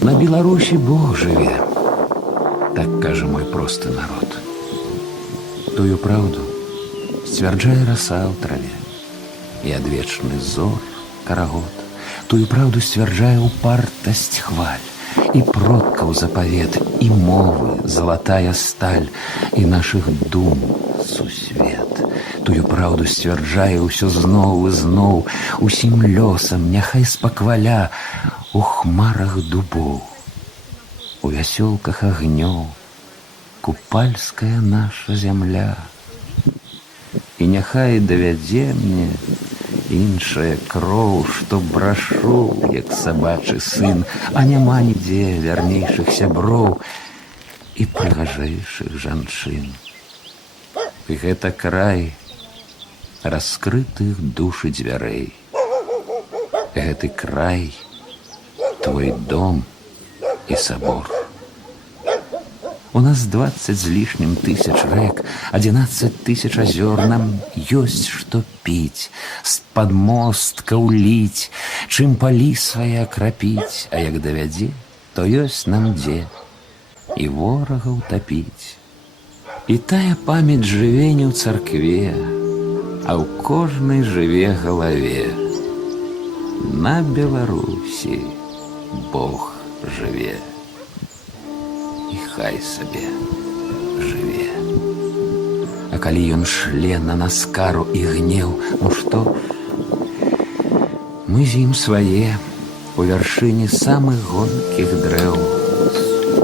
На Беларусі Бог жыве, так кажа мой просты народ. Тую праўду сцвярджае раса ў траве і адвечны зор карагод. Тую праўду сцвярджае упартасць хваль і продкаў запавет, і мовы залатая сталь, і нашых дум сусвет. Тую праўду сцвярджае ўсё зноў і зноў, усім лёсам няхай спакваля у хмарах дубоў, у вясёлках агнёў купальская наша зямля. І няхай давядзе мне іншая кроў, што брашу, як сабачы сын, а няма нідзе вярнейшых сяброў і прыгажэйшых жанчын. Гэта край раскрытых душ і дзвярэй. Гэты край твой дом і сабор. У нас 20 з лішнім тысяч рэк, 11 тысяч азёр. Нам ёсць што піць, з-пад мосткаў ліць, чым палі свае акрапіць, а як давядзе, то ёсць нам дзе і ворагаў тапіць. І тая памяць жыве не ў царкве, а ў кожнай жыве галаве. На Беларусі Бог жыве. І хай сабе жыве. А калі ён шле на нас кару і гнеў, ну што ж, мы з ім свае у вяршыні самых гонкіх дрэў.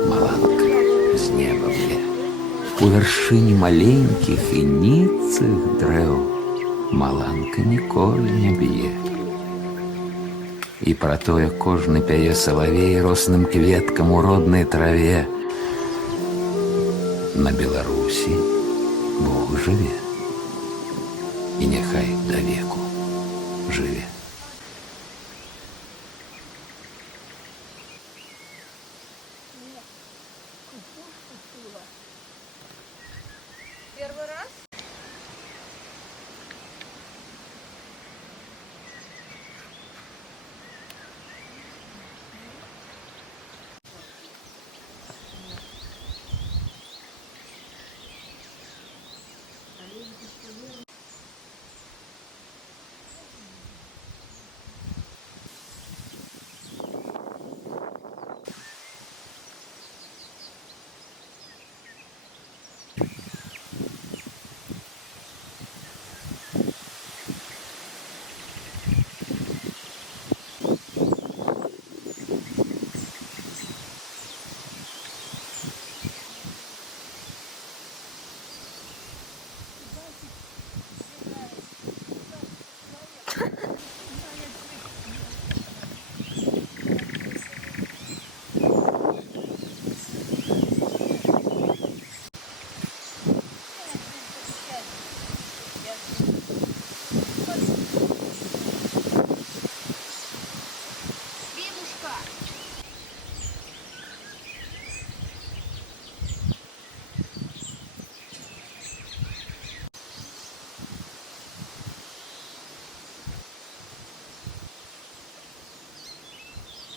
Маланка з неба мне у вяршыні маленькіх і ніцых дрэў. Маланка ніколі не б'е. І пра тое кожны пяе салавей росным кветкам у роднай траве. На Беларусі Бог жыве, і няхай да веку жыве. Первый раз?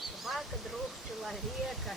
Собака друг человека.